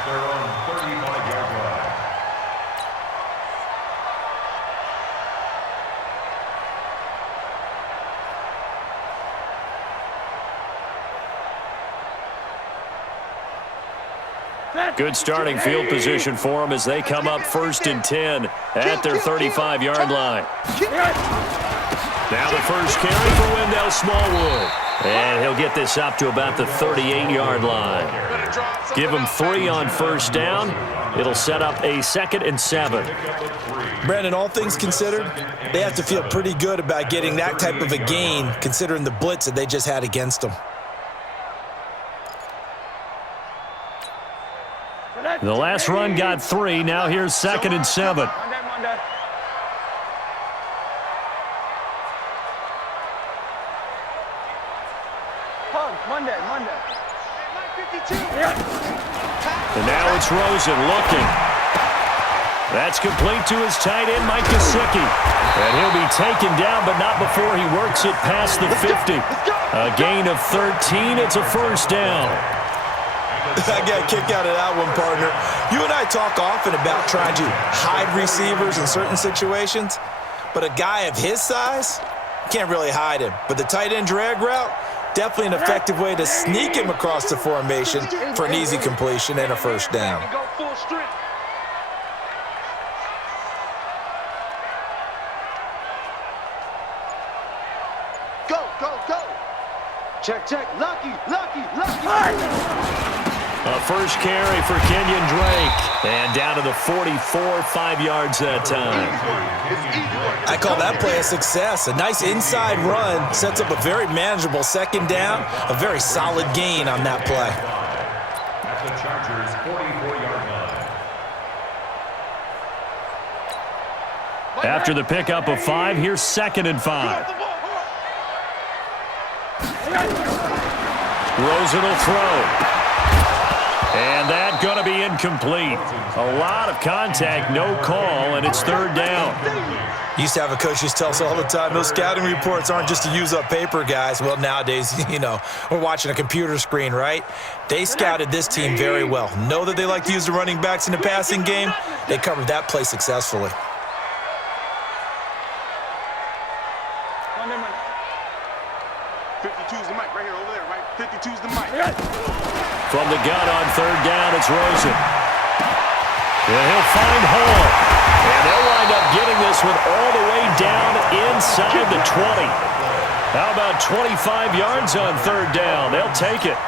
At their own 35-yard line. Good starting field position for them as they come up 1st and 10 at their 35-yard line. Now the first carry for Wendell Smallwood. And he'll get this up to about the 38-yard line. Give him 3 on 1st down. It'll set up a 2nd and 7. Brandon, all things considered, they have to feel pretty good about getting that type of a gain considering the blitz that they just had against them. The last run got 3. Now here's 2nd and 7. And now it's Rosen looking. That's complete to his tight end, Mike Gesicki. And he'll be taken down, but not before he works it past the 50. A gain of 13. It's a 1st down. I got a kick out of that one, partner. You and I talk often about trying to hide receivers in certain situations, but a guy of his size can't really hide him. But the tight end drag route, definitely an effective way to sneak him across the formation for an easy completion and a 1st down. Go, go, go. Check, check. Lucky, lucky, lucky. A first carry for Kenyon Drake. And down to the 44, 5 yards that time. I call that play a success. A nice inside run sets up a very manageable 2nd down. A very solid gain on that play. At the Chargers' 44-yard line. After the pickup of 5, here's 2nd and 5. Rosen will throw. And that going to be incomplete. A lot of contact, no call, and it's 3rd down. Used to have a coach used to tell us all the time, those scouting reports aren't just to use up paper, guys. Well, nowadays, we're watching a computer screen, right? They scouted this team very well. Know that they like to use the running backs in the passing game. They covered that play successfully. From the gun on 3rd down, it's Rosen. And he'll find Hall. And they'll wind up getting this one all the way down inside the 20. How about 25 yards on 3rd down? They'll take it.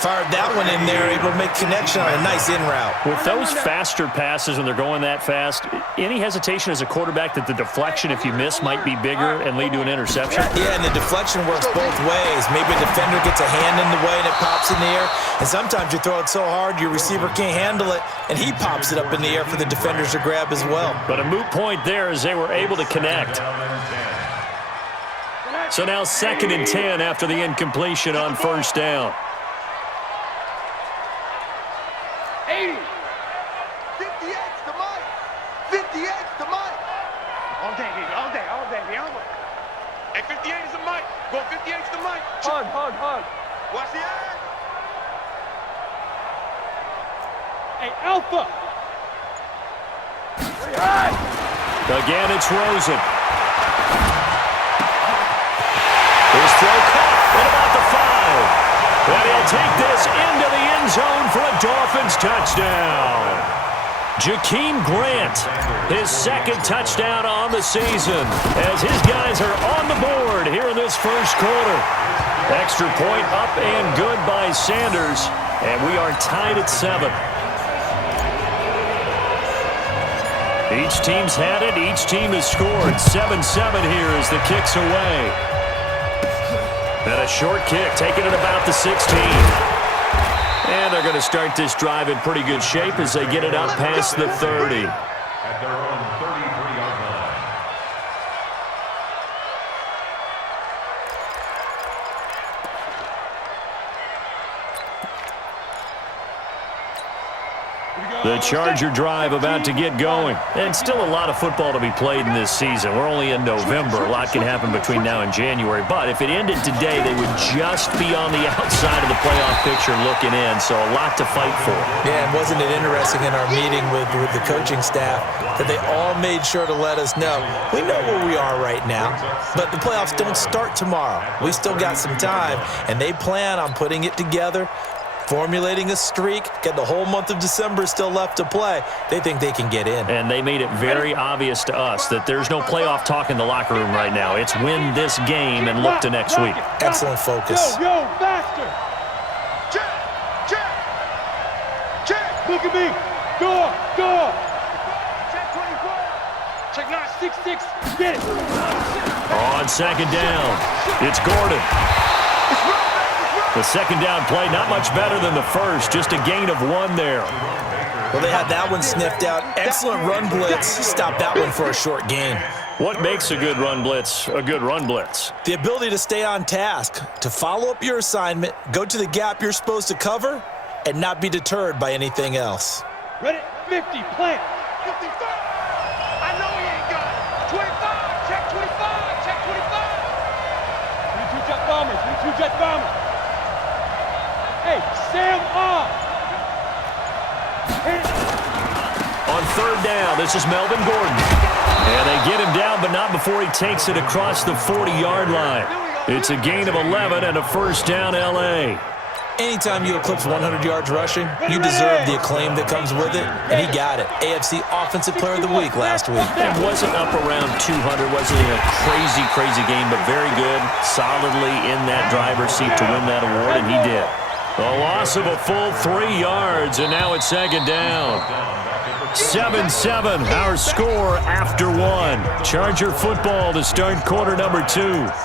Fired that one in there, able to make connection on a nice in route. With those faster passes when they're going that fast, any hesitation as a quarterback that the deflection, if you miss, might be bigger and lead to an interception? Yeah, and the deflection works both ways. Maybe a defender gets a hand in the way and it pops in the air. And sometimes you throw it so hard your receiver can't handle it, and he pops it up in the air for the defenders to grab as well. But a moot point there as they were able to connect. So now 2nd and 10 after the incompletion on 1st down. 80. 58's the mic. 58's the mic. All day, baby. All day, all day. Hey, 58 is the mic. Go 58's the mic. Hug, hug, hug. Watch the eye. Hey, Alpha. Again, it's Rosen. His throw caught at about the 5. And he'll take this into the end zone for a Dolphins touchdown. Jakeem Grant, his 2nd touchdown on the season, as his guys are on the board here in this 1st quarter. Extra point up and good by Sanders, and we are tied at 7. Each team's had it. Each team has scored. 7-7 here as the kick's away. And a short kick, taken at about the 16. And they're going to start this drive in pretty good shape as they get it up past the 30. At their own 33-yard line. The Charger drive about to get going. And still a lot of football to be played in this season. We're only in November. A lot can happen between now and January. But if it ended today, they would just be on the outside of the playoff picture looking in. So a lot to fight for. Yeah, and wasn't it interesting in our meeting with the coaching staff that they all made sure to let us know, we know where we are right now, but the playoffs don't start tomorrow. We still got some time, and they plan on putting it together, formulating a streak, get the whole month of December still left to play. They think they can get in. And they made it very obvious to us that there's no playoff talk in the locker room right now. It's win this game and look to next week. Excellent focus. Yo, faster. Check, check, check. Look at me. Door. Check 24. Check 966. Get it. On second down, it's Gordon. The second down play, not much better than the first, just a gain of 1 there. Well, they had that one sniffed out. Excellent run blitz. Stopped that one for a short gain. What makes a good run blitz a good run blitz? The ability to stay on task, to follow up your assignment, go to the gap you're supposed to cover, and not be deterred by anything else. Ready? 50. Plant. 55. I know he ain't got it. 25. Check 25. Check 25. 22 jet bombers. 22 jet bombers. Hey, Sam off. On third down, this is Melvin Gordon. And they get him down, but not before he takes it across the 40-yard line. It's a gain of 11 and a first down, L.A. Anytime you eclipse 100 yards rushing, you deserve the acclaim that comes with it, and he got it. AFC Offensive Player of the Week last week. It wasn't up around 200, wasn't in a crazy game, but very good, solidly in that driver's seat to win that award, and he did. A loss of a full 3 yards, and now it's second down. 7-7, our score after 1. Charger football to start quarter number 2,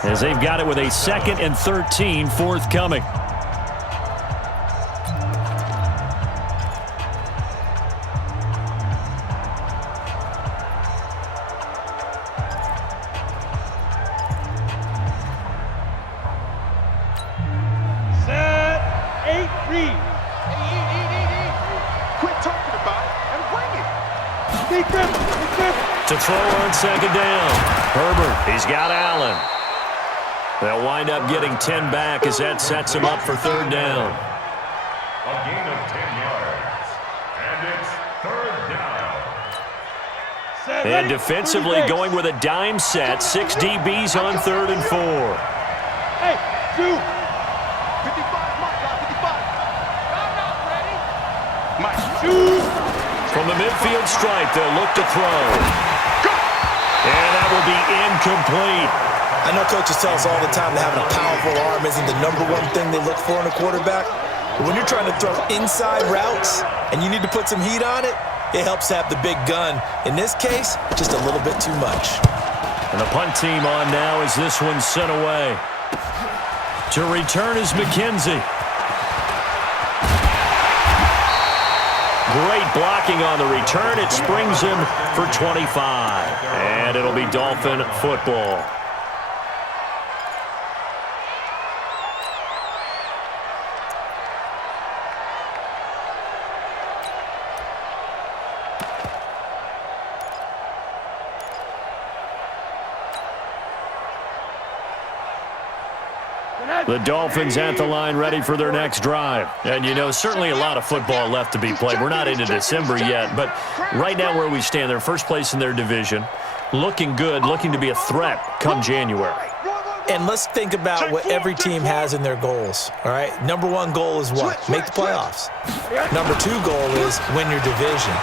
as they've got it with a 2nd and 13 forthcoming. To throw on second down. Herbert, he's got Allen. They'll wind up getting 10 back as that sets him up for third down. A gain of 10 yards. And it's third down. And defensively going with a dime set. 6 DBs on 3rd and 4. Hey, 2. 55, Mike, 55. I'm not ready. Mike, 2. From the midfield stripe, they'll look to throw. And that will be incomplete. I know coaches tell us all the time that having a powerful arm isn't the #1 thing they look for in a quarterback. But when you're trying to throw inside routes and you need to put some heat on it, it helps to have the big gun. In this case, just a little bit too much. And the punt team on now as this one's sent away. To return is McKenzie. Great blocking on the return. It springs him for 25. And it'll be Dolphin football. The Dolphins at the line ready for their next drive. And, you know, certainly a lot of football left to be played. We're not into December yet, but right now where we stand, they're first place in their division. Looking good, looking to be a threat come January. And let's think about what every team has in their goals, all right? #1 goal is what? Make the playoffs. #2 goal is win your division.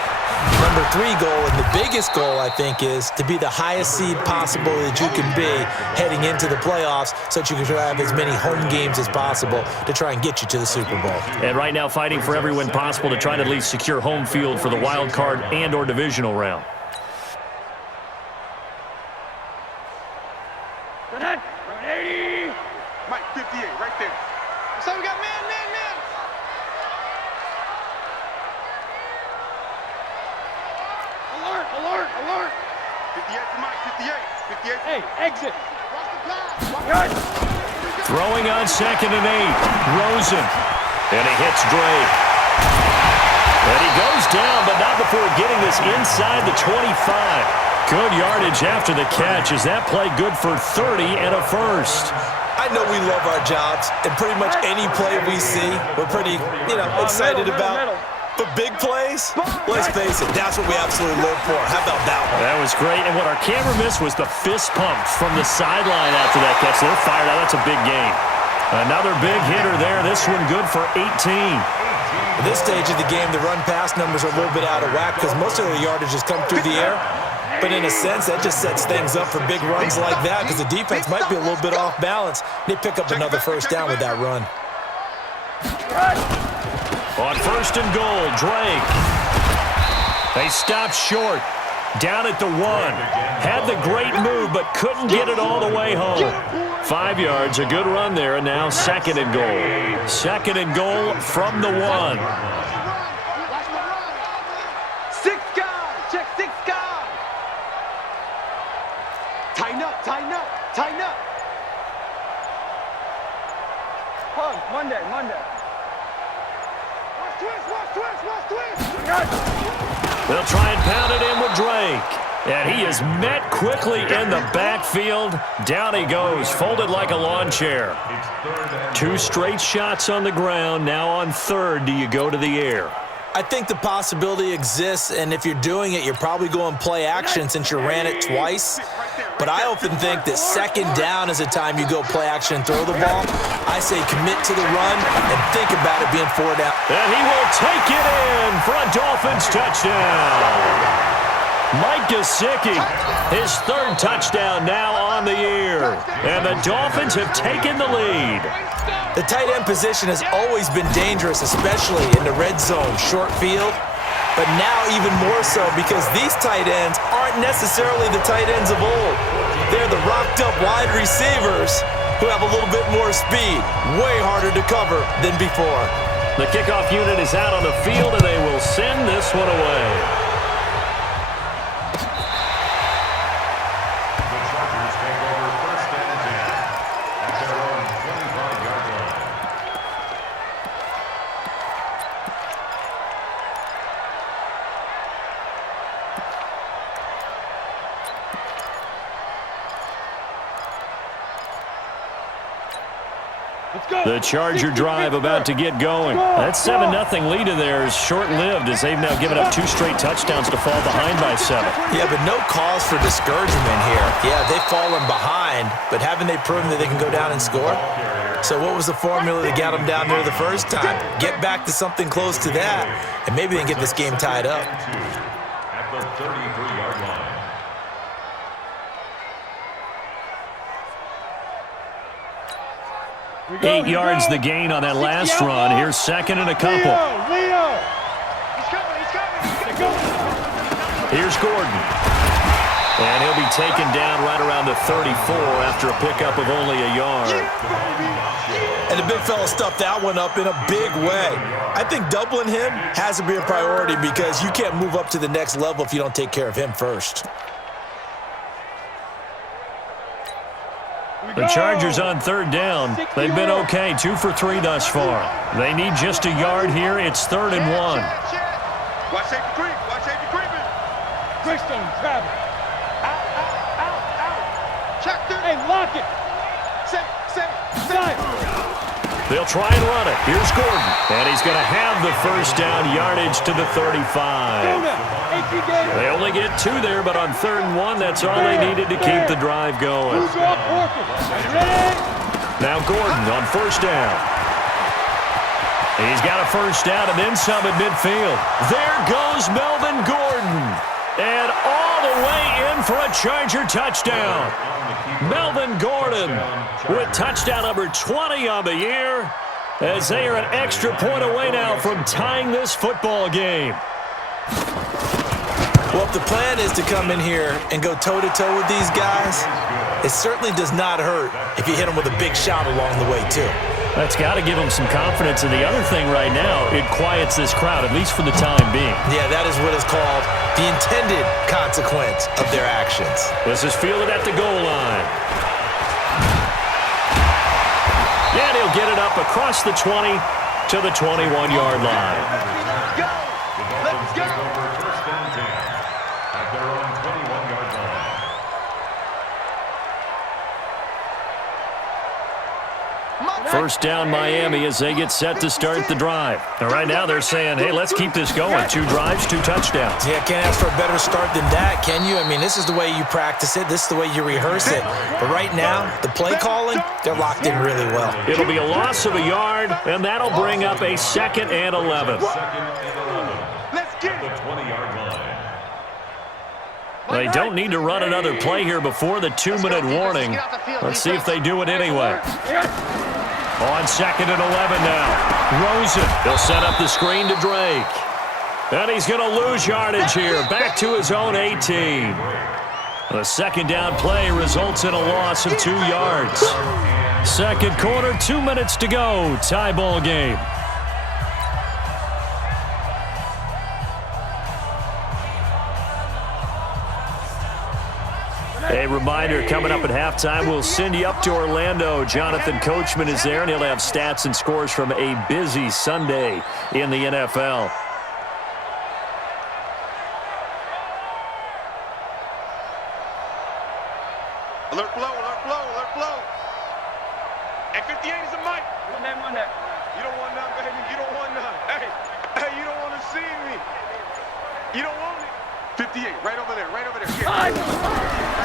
#3 goal, and the biggest goal, I think, is to be the highest seed possible that you can be heading into the playoffs so that you can have as many home games as possible to try and get you to the Super Bowl. And right now fighting for every win possible to try to at least secure home field for the wild card and or divisional round. Mike, 58, right there. So we got man. Alert. 58 to Mike, 58. Hey, exit. Throwing on 2nd and 8. Rosen. And he hits Drake. And he goes down, but not before getting this inside the 25. Good yardage after the catch. Is that play good for 30 and a first? I know we love our jobs, and pretty much any play we see, we're pretty, excited about. But big plays, let's face it, that's what we absolutely live for. How about that one? That was great, and what our camera missed was the fist pump from the sideline after that catch. They're fired out. That's a big game. Another big hitter there. This one good for 18. At this stage of the game, the run-pass numbers are a little bit out of whack because most of the yardage has come through the air. But in a sense, that just sets things up for big runs like that because the defense might be a little bit off balance. They pick up another first down with that run. On first and goal, Drake. They stopped short. Down at the 1. Had the great move, but couldn't get it all the way home. 5 yards, a good run there, and now second and goal. Second and goal from the 1. 6 guys. Check 6 guys. Tighten up, tighten up, tighten up. Hug, Monday. Watch twist. They'll try and pound it in with Drake. And he is met quickly in the backfield. Down he goes, folded like a lawn chair. 2 straight shots on the ground. Now on third, do you go to the air? I think the possibility exists, and if you're doing it, you're probably going play action since you ran it twice. But I often think that second down is a time you go play action and throw the ball. I say commit to the run and think about it being 4 down. And he will take it in for a Dolphins touchdown. Mike Gesicki, his 3rd touchdown now on the year. And the Dolphins have taken the lead. The tight end position has always been dangerous, especially in the red zone, short field. But now even more so because these tight ends aren't necessarily the tight ends of old. They're the rocked-up wide receivers who have a little bit more speed, way harder to cover than before. The kickoff unit is out on the field, and they will send this one away. The Charger drive about to get going. That 7-0 lead of theirs short-lived as they've now given up 2 straight touchdowns to fall behind by 7. Yeah, but no cause for discouragement here. Yeah, they've fallen behind, but haven't they proven that they can go down and score? So what was the formula that got them down there the first time? Get back to something close to that, and maybe they can get this game tied up. At the 33-yard line. 8 yards the gain on that last run. Here's second and a couple. Leo. He's coming. Here's Gordon. And he'll be taken down right around the 34 after a pickup of only a yard. And the big fella stuffed that one up in a big way. I think doubling him has to be a priority because you can't move up to the next level if you don't take care of him first. The Chargers on 3rd down. They've been okay, 2 for 3 thus far. They need just a yard here. It's 3rd and 1. Watch safety creep. Watch safety creeping. Greystone, travel. Out. Check this. Hey, lock it. Say. They'll try and run it. Here's Gordon. And he's going to have the first down, yardage to the 35. They only get 2 there, but on 3rd and 1, that's all they needed to keep the drive going. Now Gordon on first down. He's got a first down and then some at midfield. There goes Melvin Gordon. And all the way in for a Charger touchdown. Melvin Gordon with touchdown number 20 on the year as they are an extra point away now from tying this football game. Well, if the plan is to come in here and go toe-to-toe with these guys, it certainly does not hurt if you hit them with a big shot along the way, too. That's got to give them some confidence. And the other thing right now, it quiets this crowd, at least for the time being. Yeah, that is what is called the intended consequence of their actions. This is fielded at the goal line. Yeah, and he'll get it up across the 20 to the 21-yard line. Let's go. First down Miami as they get set to start the drive. And right now they're saying, hey, let's keep this going. 2 drives, 2 touchdowns. Yeah, can't ask for a better start than that, can you? I mean, this is the way you practice it. This is the way you rehearse it. But right now, the play calling, they're locked in really well. It'll be a loss of a yard, and that'll bring up a 2nd and 11. Let's get The it. 20-yard line. They don't need to run another play here before the 2-minute warning. Let's see if they do it anyway. On 2nd and 11 now. Rosen, he'll set up the screen to Drake. And he's going to lose yardage here. Back to his own 18. The second down play results in a loss of 2 yards. Second quarter, 2 minutes to go. Tie ball game. A reminder, coming up at halftime, we'll send you up to Orlando. Jonathan Coachman is there, and he'll have stats and scores from a busy Sunday in the NFL. Alert flow, alert flow, alert flow. And 58 is a mic. One that. You don't want none, baby. You don't want none. Hey, you don't want to see me. You don't want it. 58, right over there, right over there. Yeah.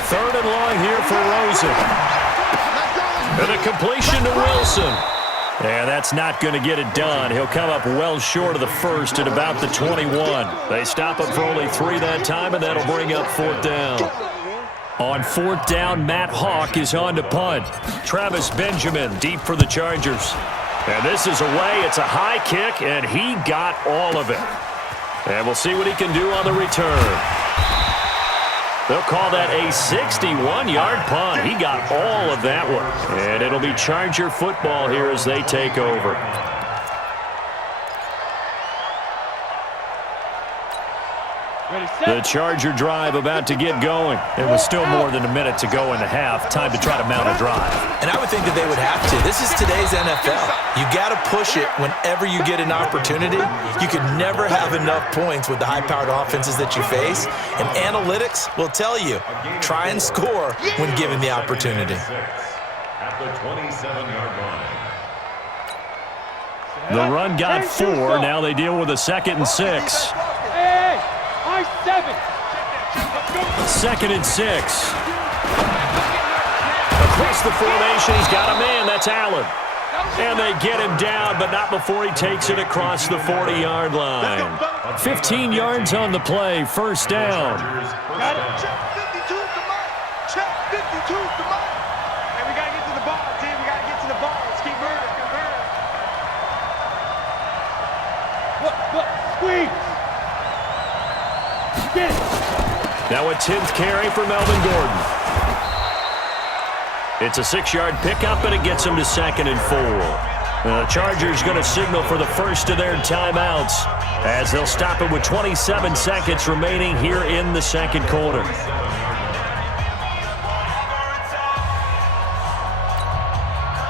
Third and long here for Rosen. And a completion to Wilson. And that's not going to get it done. He'll come up well short of the first at about the 21. They stop him for only 3 that time, and that'll bring up 4th down. On 4th down, Matt Hawk is on to punt. Travis Benjamin deep for the Chargers. And this is away. It's a high kick, and he got all of it. And we'll see what he can do on the return. They'll call that a 61-yard punt. He got all of that one. And it'll be Charger football here as they take over. The Charger drive about to get going. There was still more than a minute to go in the half. Time to try to mount a drive. And I would think that they would have to. This is today's NFL. You got to push it whenever you get an opportunity. You can never have enough points with the high-powered offenses that you face. And analytics will tell you, try and score when given the opportunity. At the 27-yard line. The run got 4. Now they deal with a 2nd and 6. 2nd and 6. Across the formation, he's got a man. That's Allen. And they get him down, but not before he takes it across the 40-yard line. 15 yards on the play. First down. Check 52 to Mike. Check 52 to Mike. Hey, we got to get to the ball, team. We got to get to the ball. Let's keep moving. Squeeze. Now a 10th carry for Melvin Gordon. It's a 6-yard pickup, and it gets him to 2nd and 4. The Chargers going to signal for the first of their timeouts as they'll stop it with 27 seconds remaining here in the second quarter.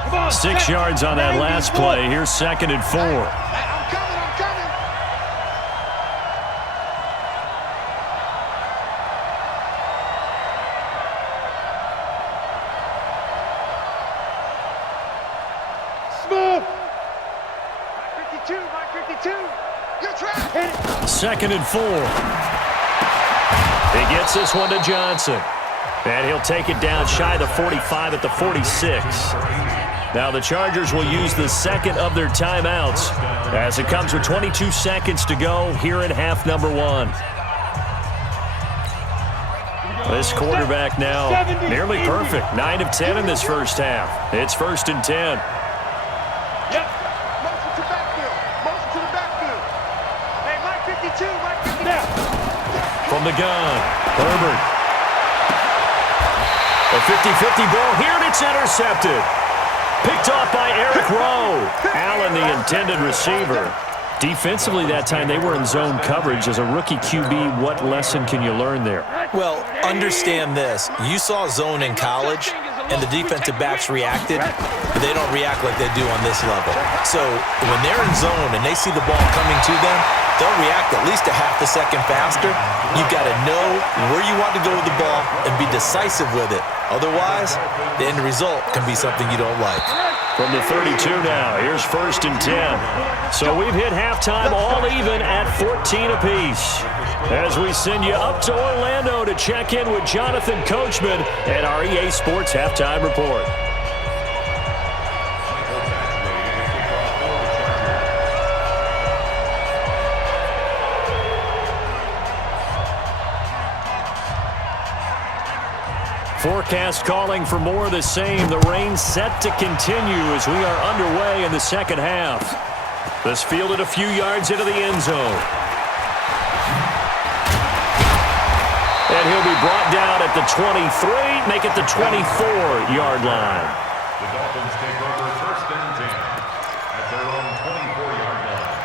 Come on, 6 yards on that last play. Here's 2nd and 4. I'm coming. Smooth. Mike 52. You're trapped. 2nd and 4. He gets this one to Johnson. And he'll take it down shy of the 45 at the 46. Now the Chargers will use the second of their timeouts as it comes with 22 seconds to go here in half number 1. This quarterback now nearly perfect. 9 of 10 in this first half. It's 1st and 10. Yep. Motion to backfield. Motion to the backfield. Hey, Mike 52. Mike 52. From the gun, Herbert. A 50-50 ball here, and it's intercepted. Picked off by Eric Rowe. Allen, the intended receiver. Defensively that time, they were in zone coverage. As a rookie QB, what lesson can you learn there? Well, understand this. You saw zone in college, and the defensive backs reacted, but they don't react like they do on this level. So when they're in zone and they see the ball coming to them, they'll react at least a half a second faster. You've got to know where you want to go with the ball and be decisive with it. Otherwise, the end result can be something you don't like. From the 32 now, here's 1st and 10. So we've hit halftime all even at 14 apiece. As we send you up to Orlando to check in with Jonathan Coachman at our EA Sports Halftime Report. Forecast calling for more of the same. The rain set to continue as we are underway in the second half. This fielded a few yards into the end zone. And he'll be brought down at the 23, make it the 24-yard line. The Dolphins take over 1st and 10 at their own 24-yard line.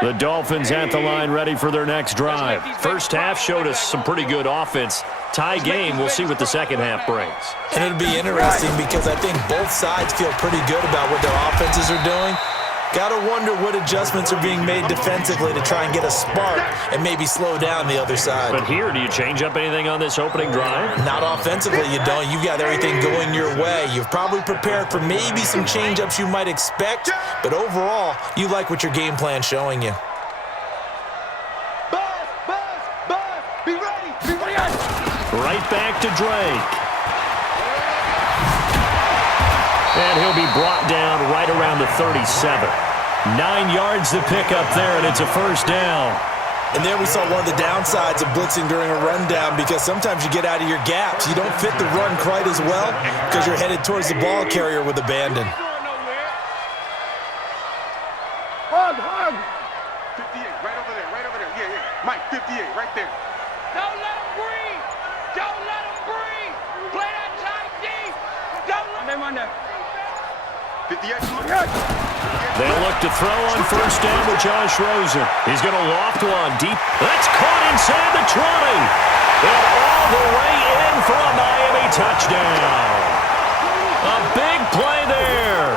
The Dolphins at the line ready for their next drive. First half showed us some pretty good offense. Tie game, we'll see what the second half brings. And it'll be interesting because I think both sides feel pretty good about what their offenses are doing. Got to wonder what adjustments are being made defensively to try and get a spark and maybe slow down the other side. But here, do you change up anything on this opening drive? Not offensively, you don't. You've got everything going your way. You've probably prepared for maybe some change-ups you might expect, but overall, you like what your game plan's showing you. Be ready. Right back to Drake. And he'll be brought down right around the 37. 9 yards to pick up there, and it's a first down. And there we saw one of the downsides of blitzing during a rundown because sometimes you get out of your gaps. You don't fit the run quite as well because you're headed towards the ball carrier with abandon. Hug. 58, right over there. Yeah. Mike, 58, right there. Don't let him breathe. Play that tight D. Don't let him under. 58. They'll look to throw on first down with Josh Rosen. He's going to loft one deep. That's caught inside the 20. And all the way in for a Miami touchdown. A big play there.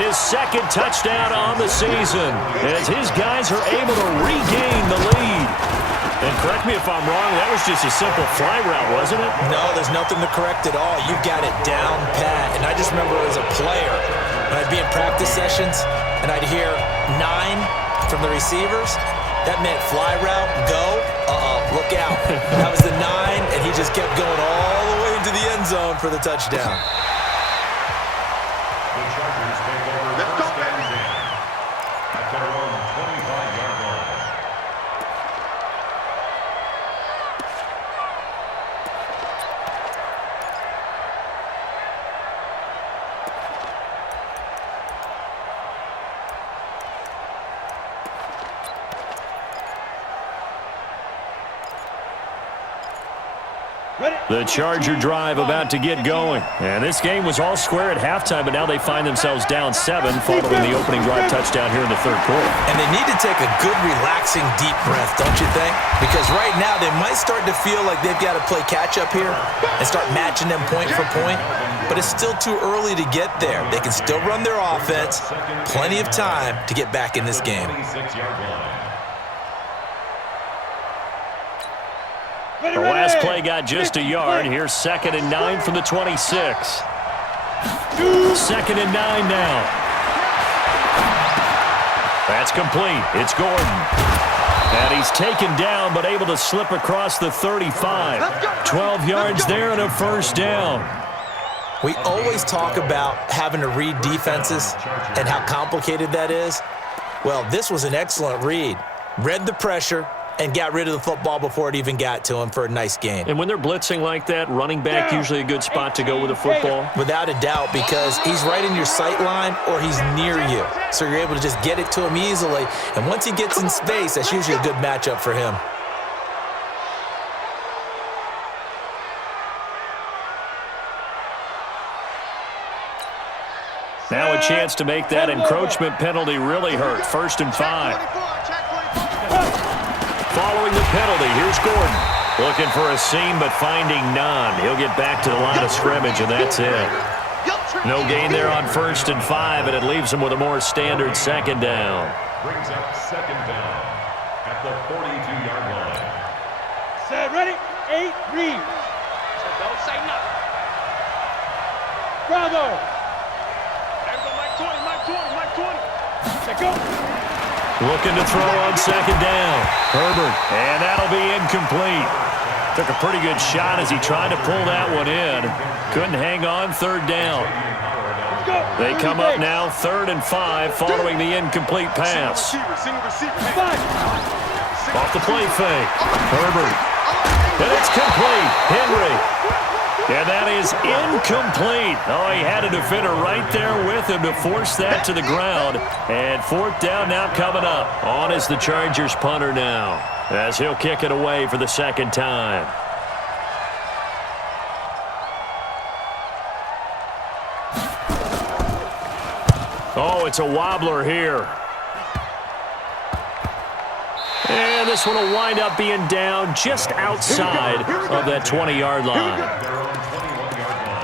His second touchdown on the season as his guys are able to regain the lead. And correct me if I'm wrong, that was just a simple fly route, wasn't it? No, there's nothing to correct at all. You've got it down pat. And I just remember as a player, when I'd be in practice sessions and I'd hear 9 from the receivers, that meant fly route, go, look out. That was the 9, and he just kept going all the way into the end zone for the touchdown. The Chargers take over 1st and 10 at their own 25-yard line. The Charger drive about to get going. And this game was all square at halftime, but now they find themselves down 7 following the opening drive touchdown here in the third quarter. And they need to take a good, relaxing, deep breath, don't you think? Because right now they might start to feel like they've got to play catch-up here and start matching them point for point. But it's still too early to get there. They can still run their offense. Plenty of time to get back in this game. 26-yard line. The last play got just a yard. Here's 2nd and 9 from the 26. 2nd and 9 now. That's complete. It's Gordon. And he's taken down but able to slip across the 35. 12 yards there and a first down. We always talk about having to read defenses and how complicated that is. Well, this was an excellent read. Read the pressure and got rid of the football before it even got to him for a nice gain. And when they're blitzing like that, running back usually a good spot to go with a football? Without a doubt, because he's right in your sight line or he's near you. So you're able to just get it to him easily. And once he gets in space, that's usually a good matchup for him. Now a chance to make that encroachment penalty really hurt. 1st and 5. Following the penalty, here's Gordon. Looking for a seam, but finding none. He'll get back to the line of scrimmage, and that's it. No gain there on 1st and 5, and it leaves them with a more standard 2nd down. Brings up 2nd down at the 42-yard line. Set, ready? 8, read. So don't say nothing. Bravo. Everybody, Mike 20, Mike 20, Mike 20. Let go. Looking to throw on 2nd down. Herbert, and that'll be incomplete. Took a pretty good shot as he tried to pull that one in. Couldn't hang on 3rd down. They come up now 3rd and 5 following the incomplete pass. Off the play fake. Herbert. And it's complete. Henry. And that is incomplete. Oh, he had a defender right there with him to force that to the ground. And 4th down now coming up. On is the Chargers punter now, as he'll kick it away for the 2nd time. Oh, it's a wobbler here. And this one will wind up being down just outside of that 20-yard line. Their own 21-yard line.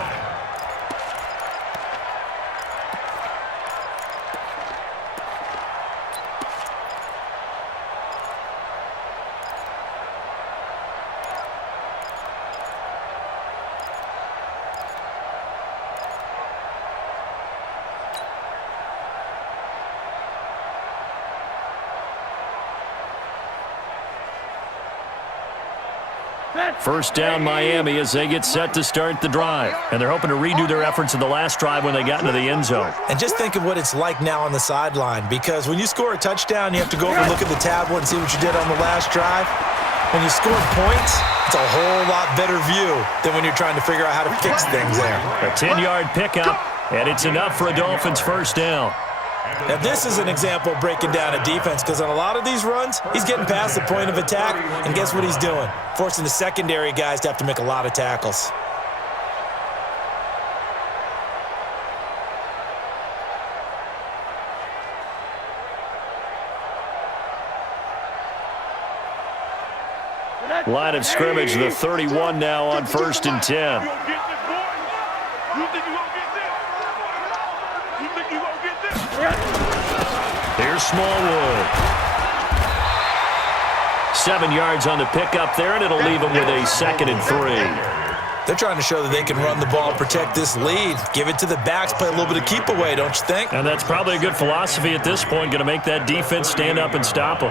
First down Miami as they get set to start the drive. And they're hoping to redo their efforts in the last drive when they got into the end zone. And just think of what it's like now on the sideline, because when you score a touchdown, you have to go over and look at the tablet and see what you did on the last drive. When you score points, it's a whole lot better view than when you're trying to figure out how to fix things there. A 10-yard pickup, and it's enough for a Dolphins first down. Now, this is an example of breaking down a defense, because on a lot of these runs, he's getting past the point of attack, and guess what he's doing? Forcing the secondary guys to have to make a lot of tackles. Line of scrimmage, the 31 now on 1st and 10. Here's Smallwood. 7 yards on the pickup there, and it'll leave him with a 2nd and 3. They're trying to show that they can run the ball and protect this lead. Give it to the backs, play a little bit of keep away, don't you think? And that's probably a good philosophy at this point, going to make that defense stand up and stop them.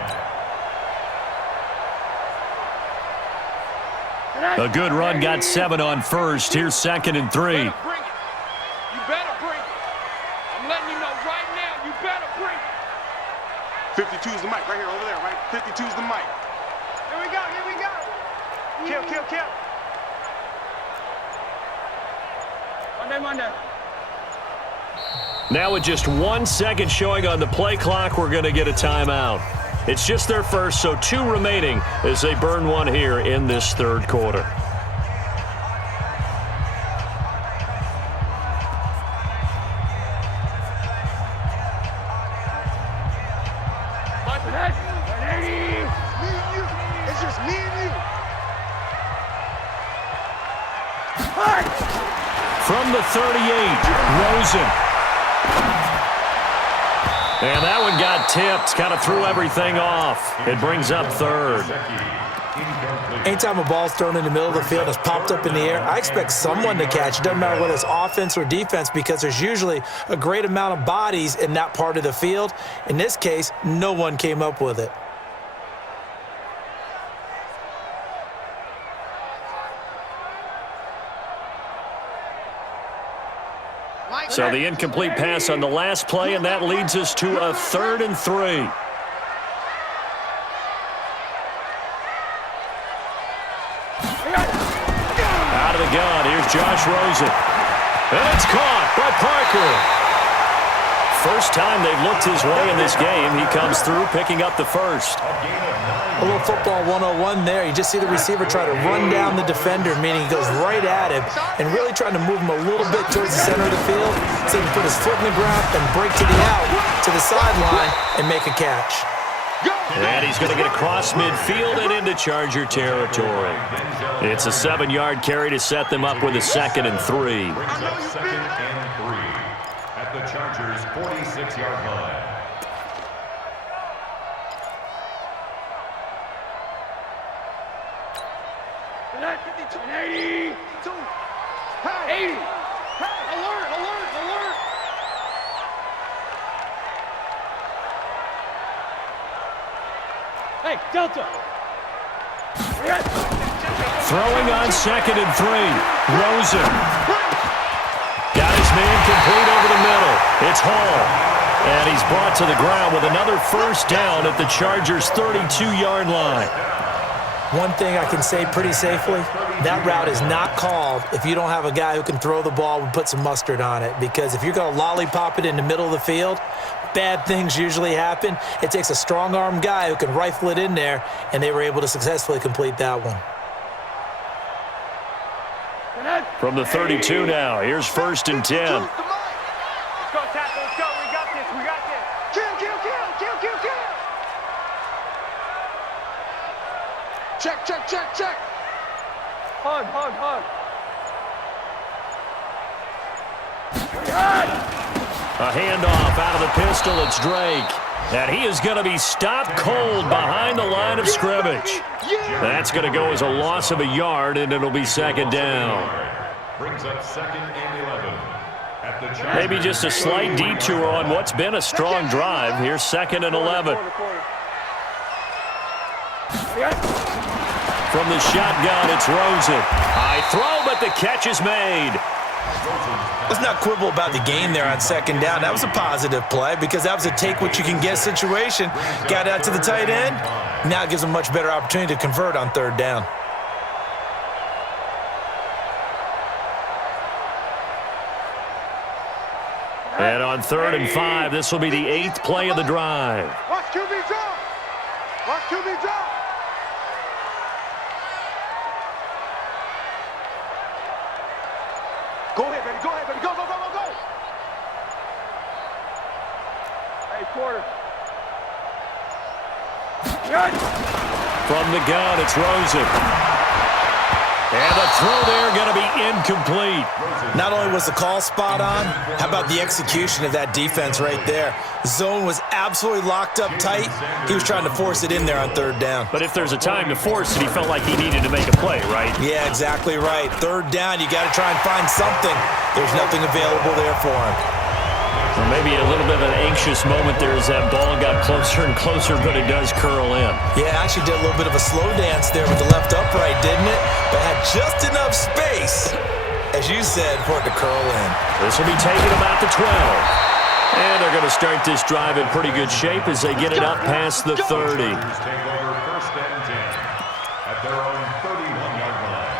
A good run, got 7 on 1st. Here's 2nd and 3. You better bring it. I'm letting you know right now, you better bring it. 52 is the mic, right here, over there, right? 52 is the mic. Here we go, here we go. Kill. Monday. Now with just 1 second showing on the play clock, we're going to get a timeout. It's just their first, so 2 remaining as they burn one here in this 3rd quarter. It's just me and you. From the 38, Rosen. And that one got tipped, kind of threw everything off. It brings up 3rd. Anytime a ball's thrown in the middle of the field and it's popped up in the air, I expect someone to catch. It doesn't matter whether it's offense or defense, because there's usually a great amount of bodies in that part of the field. In this case, no one came up with it. So the incomplete pass on the last play, and that leads us to a 3rd and 3. Out of the gun, here's Josh Rosen. And it's caught by Parker. First time they've looked his way in this game. He comes through picking up the first. A little football 101 there. You just see the receiver try to run down the defender, meaning he goes right at him and really trying to move him a little bit towards the center of the field so he can put his foot in the ground and break to the out, to the sideline, and make a catch. And he's going to get across midfield and into Charger territory. It's a 7-yard carry to set them up with a 2nd and 3. Brings up 2nd and 3 at the Chargers' 46-yard line. Hey, 80. Hey, alert, alert, alert. Hey, Delta. Throwing on 2nd and 3. Rosen. Got his man complete over the middle. It's Hall. And he's brought to the ground with another first down at the Chargers' 32-yard line. One thing I can say pretty safely, that route is not called if you don't have a guy who can throw the ball and put some mustard on it. Because if you're going to lollipop it in the middle of the field, bad things usually happen. It takes a strong-armed guy who can rifle it in there, and they were able to successfully complete that one. From the 32 now, here's 1st and 10. Let's go, tackle, let's go. We got this, we got this. Kill, kill, kill, kill, kill, kill. Check, check, check, check. Hug, hug, hug. A handoff out of the pistol. It's Drake. And he is going to be stopped cold behind the line of scrimmage. That's going to go as a loss of a yard, and it'll be 2nd down. Brings up 2nd and 11 at the Chargers. Maybe just a slight detour on what's been a strong drive. Here's 2nd and 11. From the shotgun, it's Rosen. High throw, but the catch is made. Let's not quibble about the gain there on 2nd down. That was a positive play because that was a take-what-you-can-get situation. Got out to the tight end. Now it gives them a much better opportunity to convert on 3rd down. And on 3rd and 5, this will be the 8th play of the drive. Watch QB drop. Watch QB drop. Go ahead, baby. Go ahead, baby. Go, go, go, go, go. Hey, quarter. From the gun, it's Rosen. And the throw there going to be incomplete. Not only was the call spot on, how about the execution of that defense right there? Zone was absolutely locked up tight. He was trying to force it in there on 3rd down. But if there's a time to force it, he felt like he needed to make a play, right? Yeah, exactly right. 3rd down, you got to try and find something. There's nothing available there for him. Or maybe a little bit of an anxious moment there as that ball got closer and closer, but it does curl in. Yeah, actually did a little bit of a slow dance there with the left upright, didn't it? But had just enough space, as you said, for it to curl in. This will be taken about the 12. And they're going to start this drive in pretty good shape as they get it up past the 30. Take over 1st and 10 at their own 31-yard line.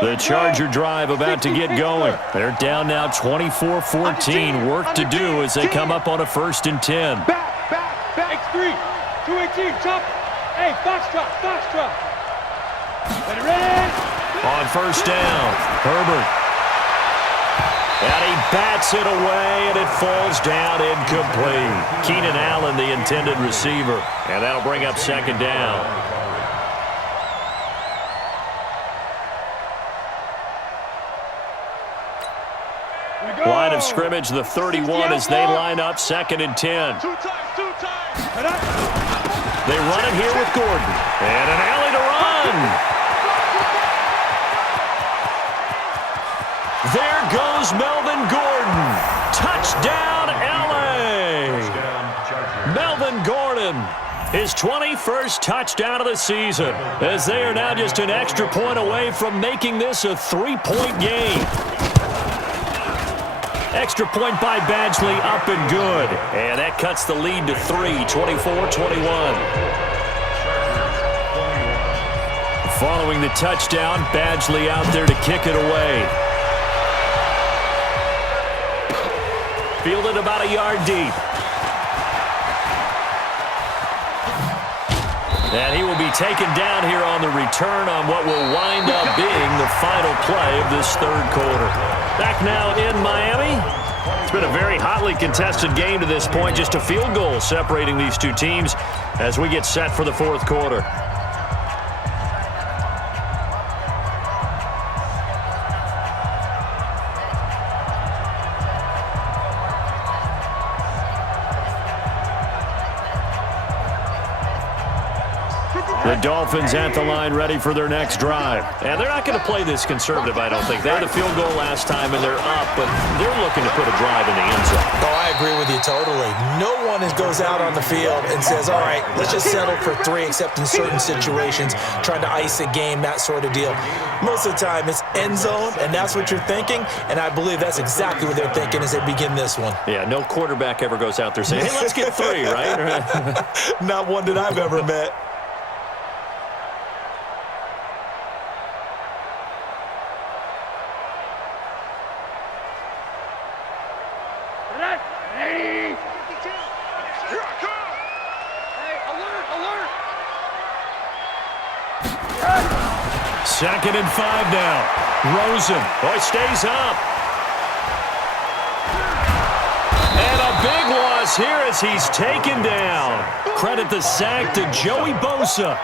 The Charger drive about to get going. They're down now 24-14. Work to do as they come up on a 1st and 10. Back, back, back. X3, 218, chop. Hey, foxtrot, foxtrot. Ready, ready. On 1st down, Herbert. And he bats it away, and it falls down incomplete. Keenan Allen, the intended receiver. And that'll bring up 2nd down. Line of scrimmage, the 31, as they line up 2nd and 10. Two times. They run it here with Gordon. And an alley to run. There goes Melvin Gordon. Touchdown, LA. Melvin Gordon, his 21st touchdown of the season, as they are now just an extra point away from making this a 3-point game. Extra point by Badgley, up and good. And that cuts the lead to 3, 24-21. Following the touchdown, Badgley out there to kick it away. Fielded about a yard deep. And he will be taken down here on the return on what will wind up being the final play of this 3rd quarter. Back now in Miami. It's been a very hotly contested game to this point. Just a field goal separating these two teams as we get set for the fourth quarter. The Dolphins at the line ready for their next drive. And they're not going to play this conservative, I don't think. They had a field goal last time, and they're up, but they're looking to put a drive in the end zone. Oh, I agree with you totally. No one goes out on the field and says, all right, let's just settle for 3, except in certain situations, trying to ice a game, that sort of deal. Most of the time, it's end zone, and that's what you're thinking, and I believe that's exactly what they're thinking as they begin this one. Yeah, no quarterback ever goes out there saying, hey, let's get 3, right? Not one that I've ever met. Second and 5 now. Rosen. Oh, he stays up. And a big loss here as he's taken down. Credit the sack to Joey Bosa.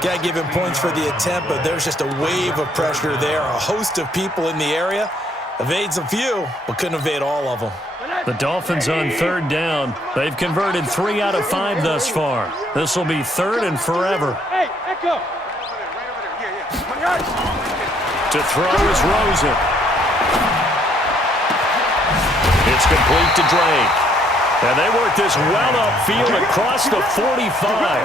Got to give him points for the attempt, but there's just a wave of pressure there. A host of people in the area. Evades a few, but couldn't evade all of them. The Dolphins on third down. They've converted 3 out of 5 thus far. This will be third and forever. Hey, echo. To throw is Rosen. It's complete to Drake. And they work this well upfield across the 45.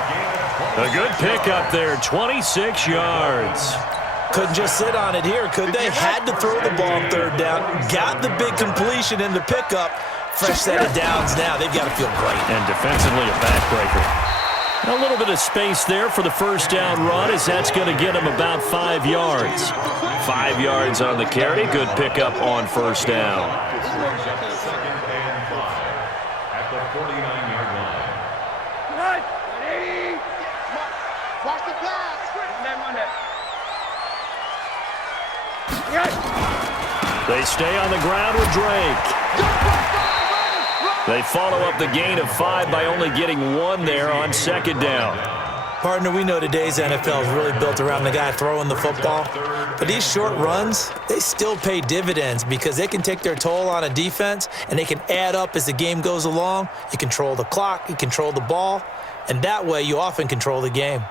A good pickup there, 26 yards. Couldn't just sit on it here, could they? Had to throw the ball on third down. Got the big completion in the pickup. Fresh set of downs now. They've got to feel great. And defensively a backbreaker. A little bit of space there for the first down run as that's going to get him about 5 yards. 5 yards on the carry. Good pickup on first down. Second and 5 at the 49-yard line. Watch the pass. They stay on the ground with Drake. They follow up the gain of 5 by only getting 1 there on second down. Partner, we know today's NFL is really built around the guy throwing the football. But these short runs, they still pay dividends because they can take their toll on a defense and they can add up as the game goes along. You control the clock, you control the ball, and that way you often control the game.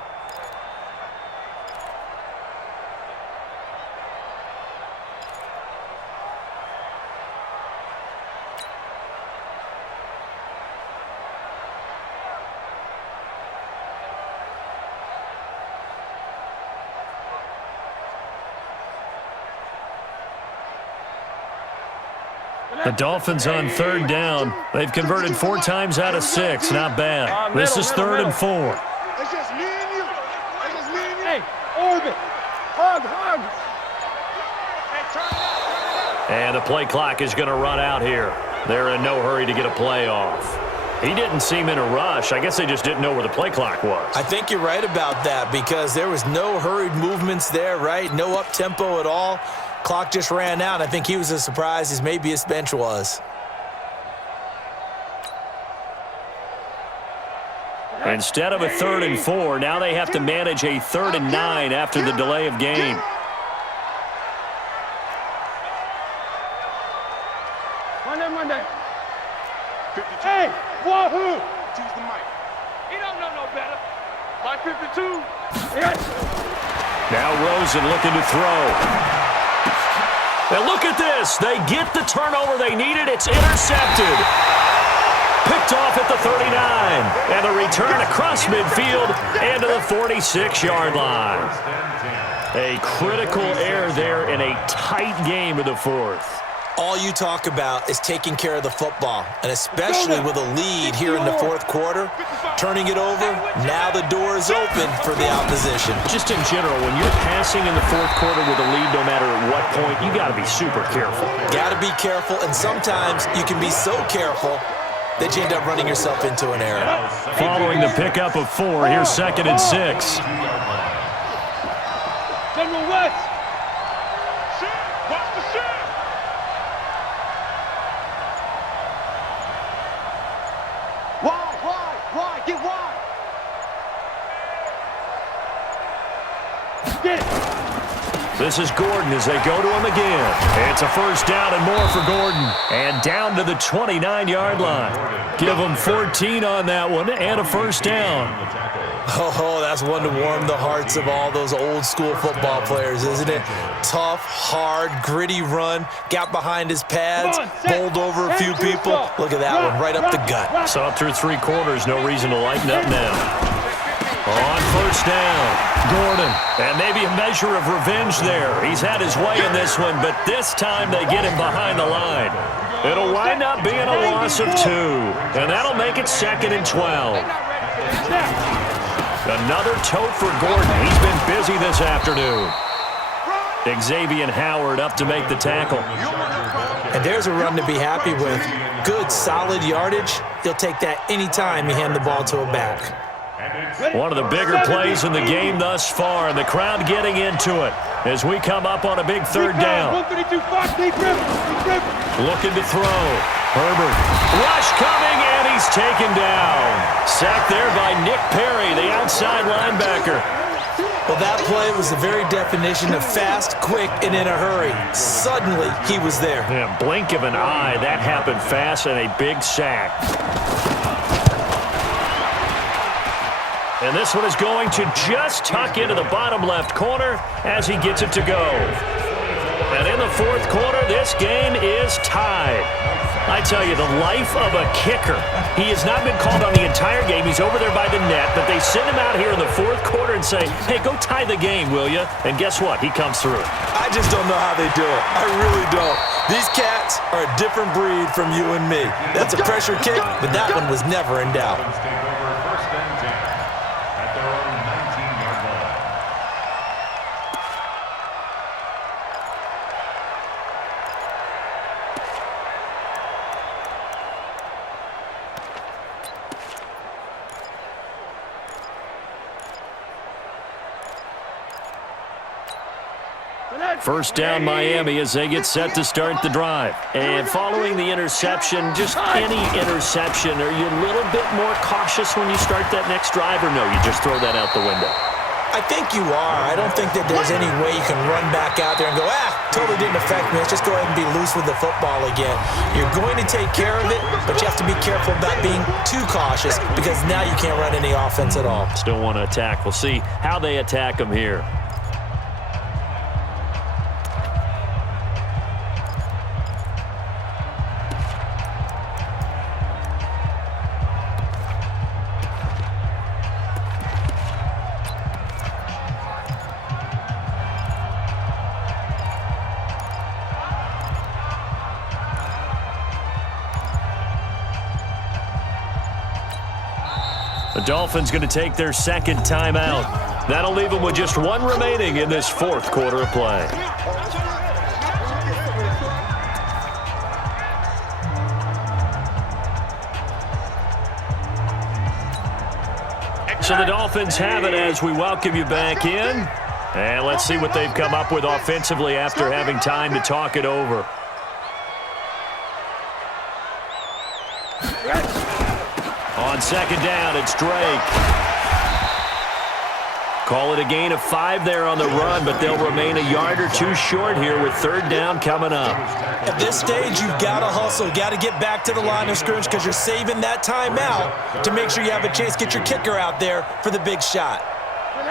The Dolphins on third down. They've converted 4 times out of 6. Not bad. This is third and 4. It's just me and you. It's just me and you. Hey, orbit. Hug. Hey, turn it out. And the play clock is going to run out here. They're in no hurry to get a play off. He didn't seem in a rush. I guess they just didn't know where the play clock was. I think you're right about that because there was no hurried movements there, right? No up-tempo at all. Clock just ran out. I think he was as surprised as maybe his bench was. Instead of a third and 4, now they have to manage a third and 9 after the delay of game. Monday. Hey, wahoo! Choose the mic. He don't know no better. By 52. Yes. Now Rosen looking to throw. And look at this. They get the turnover they needed. It's intercepted. Picked off at the 39. And the return across midfield and to the 46-yard line. A critical error there in a tight game of the fourth. All you talk about is taking care of the football, and especially with a lead here in the fourth quarter, turning it over, now the door is open for the opposition. Just in general, when you're passing in the fourth quarter with a lead, no matter at what point, you got to be super careful. Got to be careful, and sometimes you can be so careful that you end up running yourself into an error. Following the pickup of 4, here's second and 6. General West. Watch the shit. Get it. This is Gordon as they go to him again. It's a first down and more for Gordon. And down to the 29-yard line. Give him 14 on that one and a first down. Oh, that's one to warm the hearts of all those old-school football players, isn't it? Tough, hard, gritty run. Got behind his pads, bowled over a few people. Look at that one, right up the gut. Saw it through 3 quarters. No reason to lighten up now. On first down, Gordon. And maybe a measure of revenge there. He's had his way in this one, but this time they get him behind the line. It'll wind up being a loss of 2. And that'll make it 2nd and 12. Another tote for Gordon. He's been busy this afternoon. Xavier Howard up to make the tackle. And there's a run to be happy with. Good, solid yardage. He'll take that anytime you hand the ball to a back. One of the bigger plays in the game thus far, and the crowd getting into it as we come up on a big 3rd down. Looking to throw. Herbert. Rush coming, and he's taken down. Sacked there by Nick Perry, the outside linebacker. Well, that play was the very definition of fast, quick, and in a hurry. Suddenly, he was there. Yeah, blink of an eye, that happened fast, and a big sack. And this one is going to just tuck into the bottom left corner as he gets it to go. And in the 4th quarter, this game is tied. I tell you, the life of a kicker. He has not been called on the entire game. He's over there by the net, but they send him out here in the 4th quarter and say, hey, go tie the game, will you? And guess what? He comes through. I just don't know how they do it. I really don't. These cats are a different breed from you and me. That's a pressure kick, but that one was never in doubt. First down Miami as they get set to start the drive. And following the interception, just any interception, are you a little bit more cautious when you start that next drive, or no, you just throw that out the window? I think you are. I don't think that there's any way you can run back out there and go, totally didn't affect me. Let's just go ahead and be loose with the football again. You're going to take care of it, but you have to be careful about being too cautious because now you can't run any offense at all. Still want to attack. We'll see how they attack them here. The Dolphins going to take their 2nd timeout. That'll leave them with just 1 remaining in this 4th quarter of play. So the Dolphins have it as we welcome you back in. And let's see what they've come up with offensively after having time to talk it over. On 2nd down, it's Drake. Call it a gain of 5 there on the run, but they'll remain a yard or 2 short here with 3rd down coming up. At this stage, you've got to hustle. Got to get back to the line of scrimmage because you're saving that timeout to make sure you have a chance to get your kicker out there for the big shot.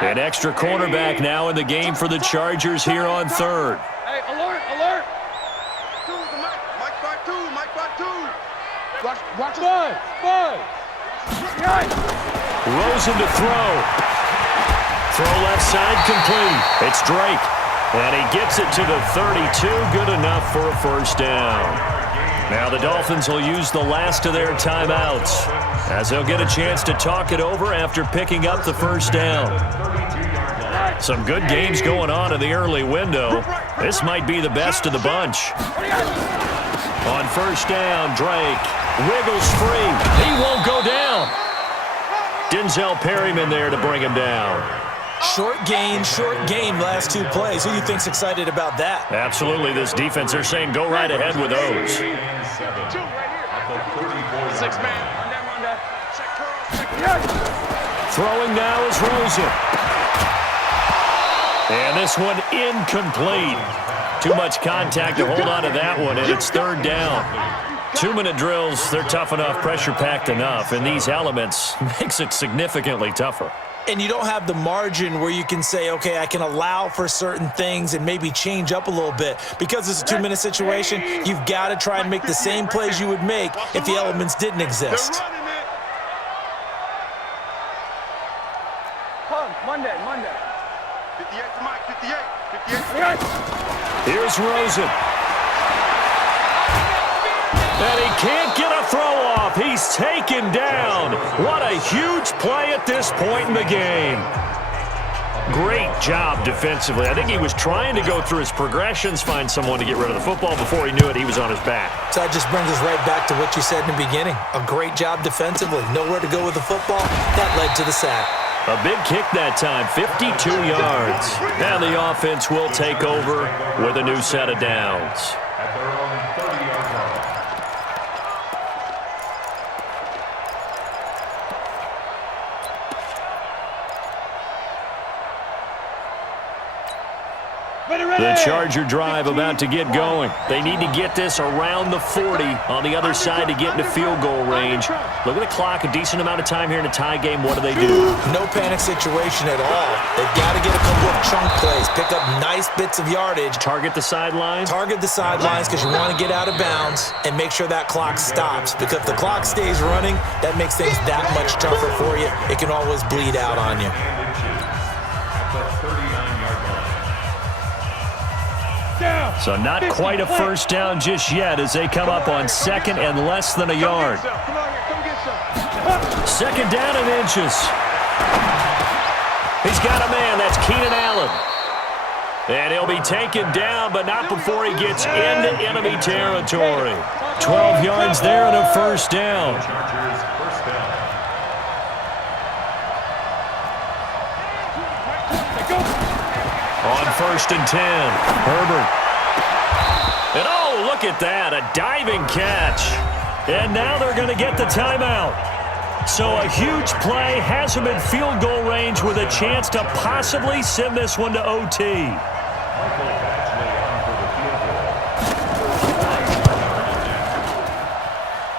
An extra cornerback now in the game for the Chargers here on 3rd. Hey, alert, alert. Mike by two. Watch it. Rosen to throw. Throw left side complete. It's Drake. And he gets it to the 32. Good enough for a first down. Now the Dolphins will use the last of their timeouts as they'll get a chance to talk it over after picking up the first down. Some good games going on in the early window. This might be the best of the bunch. On first down, Drake wiggles free. He won't go down. Denzel Perryman there to bring him down. Short game last 2 plays. Who do you think's excited about that? Absolutely, this defense, they're saying go right ahead with those. 2 right here. 6 man. Run that. Check curl. Throwing now is Rosen. And this one incomplete. Too much contact to hold on to that one, and it's third down. 2-minute drills, they're tough enough, pressure-packed enough, and these elements makes it significantly tougher. And you don't have the margin where you can say, okay, I can allow for certain things and maybe change up a little bit. Because it's a 2-minute situation, you've got to try and make the same plays you would make if the elements didn't exist. Monday. 58 to Mike, 58. Here's Rosen. And he can't get a throw off. He's taken down. What a huge play at this point in the game. Great job defensively. I think he was trying to go through his progressions, find someone to get rid of the football. Before he knew it, he was on his back. So that just brings us right back to what you said in the beginning. A great job defensively. Nowhere to go with the football. That led to the sack. A big kick that time, 52 yards. And the offense will take over with a new set of downs. At their own 30-yard line. The Charger drive about to get going. They need to get this around the 40 on the other side to get into field goal range. Look at the clock, a decent amount of time here in a tie game. What do? No panic situation at all. They've got to get a couple of chunk plays, pick up nice bits of yardage. Target the sidelines? Target the sidelines because you want to get out of bounds and make sure that clock stops. Because if the clock stays running, that makes things that much tougher for you. It can always bleed out on you. So not quite a first down just yet as they come up on second and less than a yard. Second down and inches. He's got a man. That's Keenan Allen. And he'll be taken down, but not before he gets into enemy territory. 12 yards there and a first down. On first and 10, Herbert. And oh, look at that, a diving catch. And now they're going to get the timeout. So a huge play has him in field goal range with a chance to possibly send this one to OT.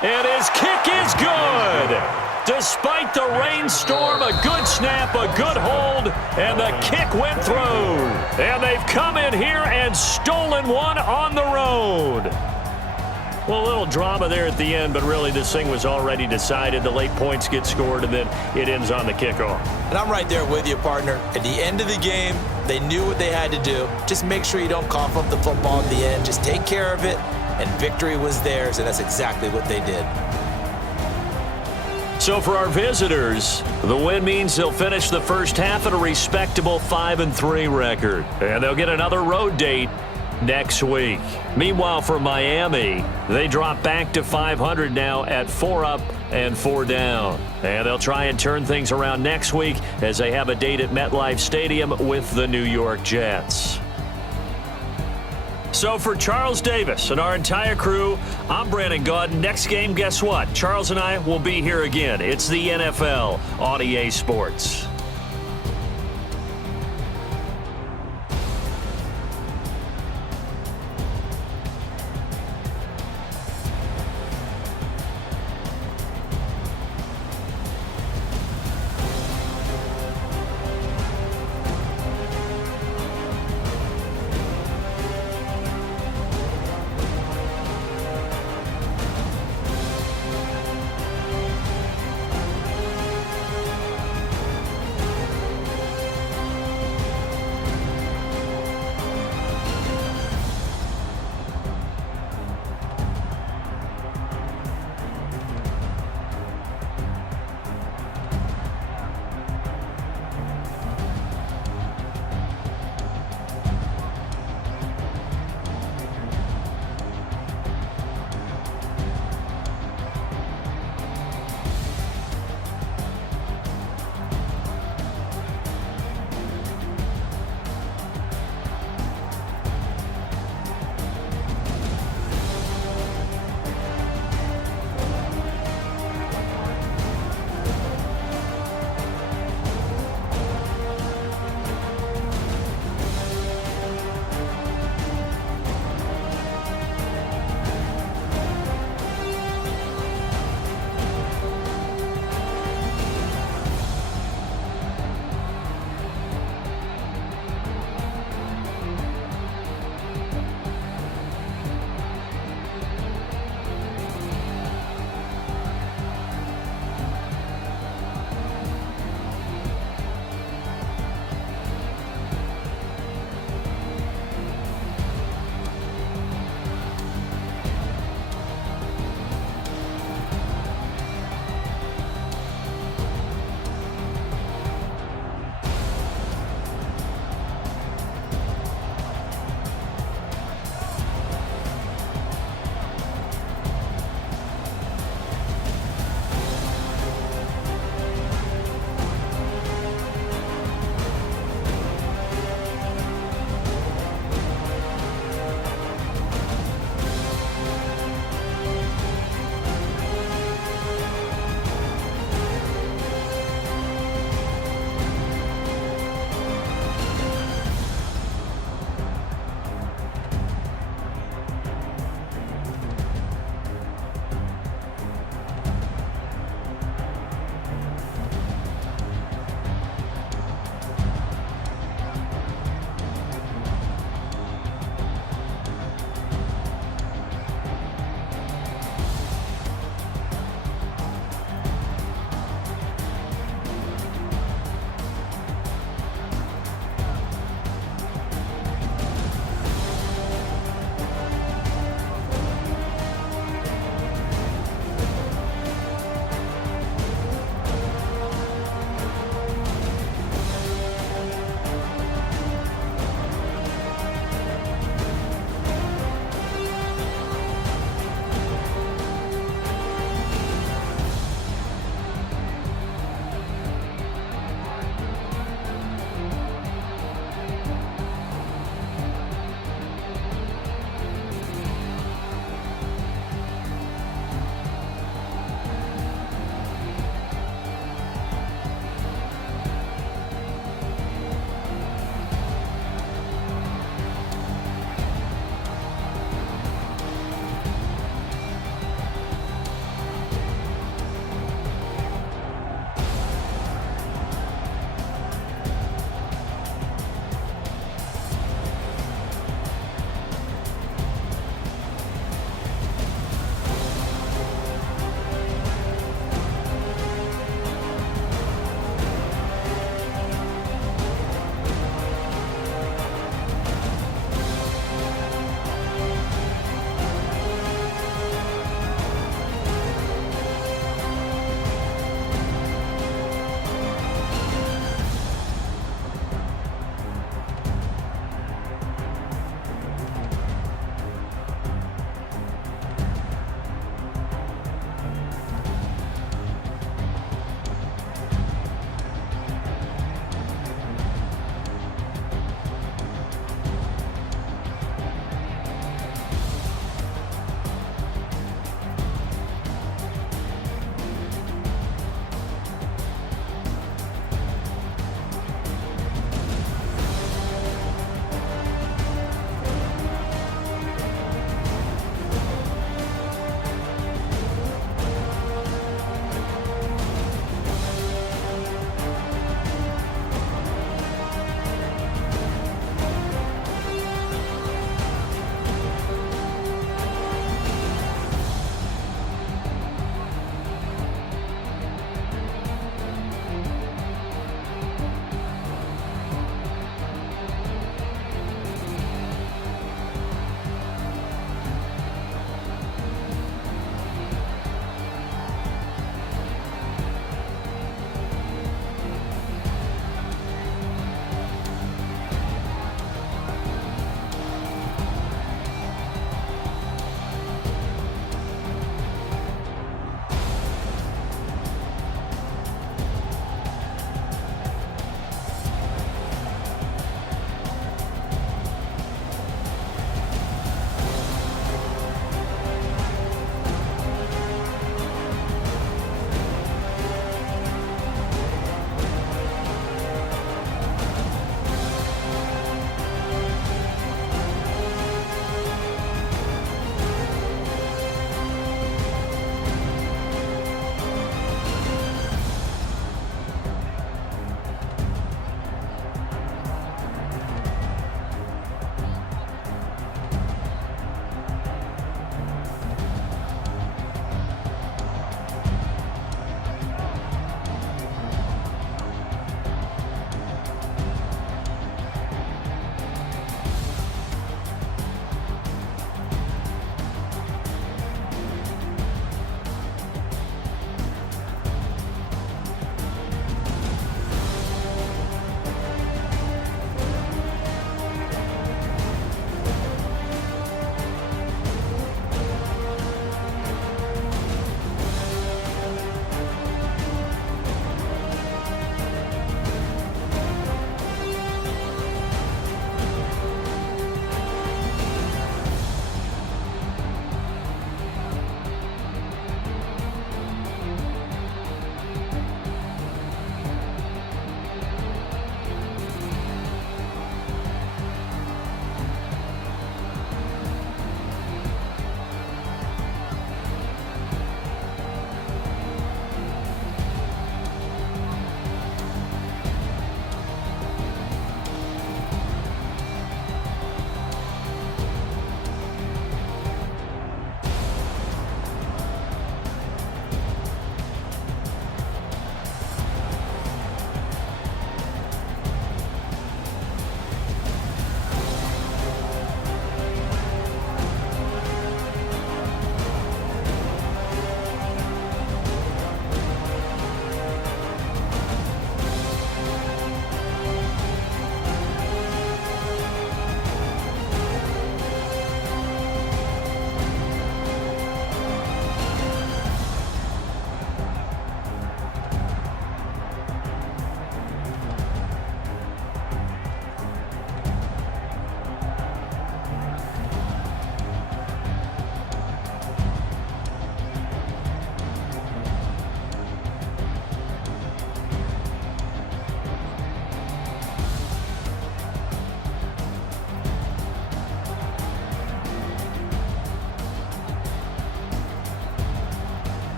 And his kick is good. Despite the rainstorm, a good snap, a good hold, and the kick went through. And they've come in here and stolen one on the road. Well, a little drama there at the end, but really this thing was already decided. The late points get scored, and then it ends on the kickoff. And I'm right there with you, partner. At the end of the game, they knew what they had to do. Just make sure you don't cough up the football at the end. Just take care of it, and victory was theirs, and that's exactly what they did. So for our visitors, the win means they'll finish the first half at a respectable 5-3 record. And they'll get another road date next week. Meanwhile, for Miami, they drop back to 500 now at 4 up and 4 down. And they'll try and turn things around next week as they have a date at MetLife Stadium with the New York Jets. So for Charles Davis and our entire crew, I'm Brandon Gaudin. Next game, guess what? Charles and I will be here again. It's the NFL on EA Sports.